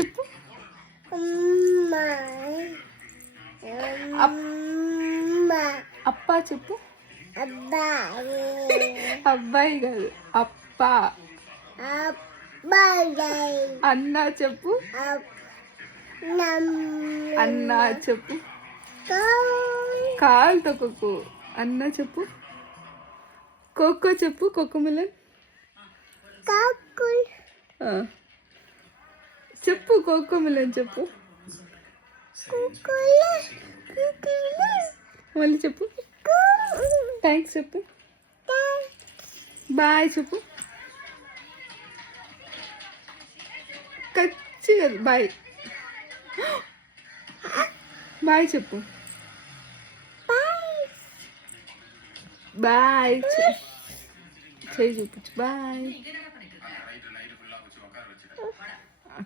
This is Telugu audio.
చెప్పు. అప్ప చెప్పు. అబ్బాయి కాదు, అప్ప. అన్న చెప్పు. అన్న చెప్పు. కాలుతో కొక్కు. అన్న చెప్పు. కోకో చెప్పు. కోకో మిలన్ చెప్పు. కోకో మిలన్ చెప్పు. మళ్ళీ చెప్పు. థ్యాంక్స్ చెప్పు. బాయ్ చెప్పు. ఖచ్చితంగా బాయ్. బాయ్ చెప్పు. బాయ్ చేయి చూపించు. బాయ్.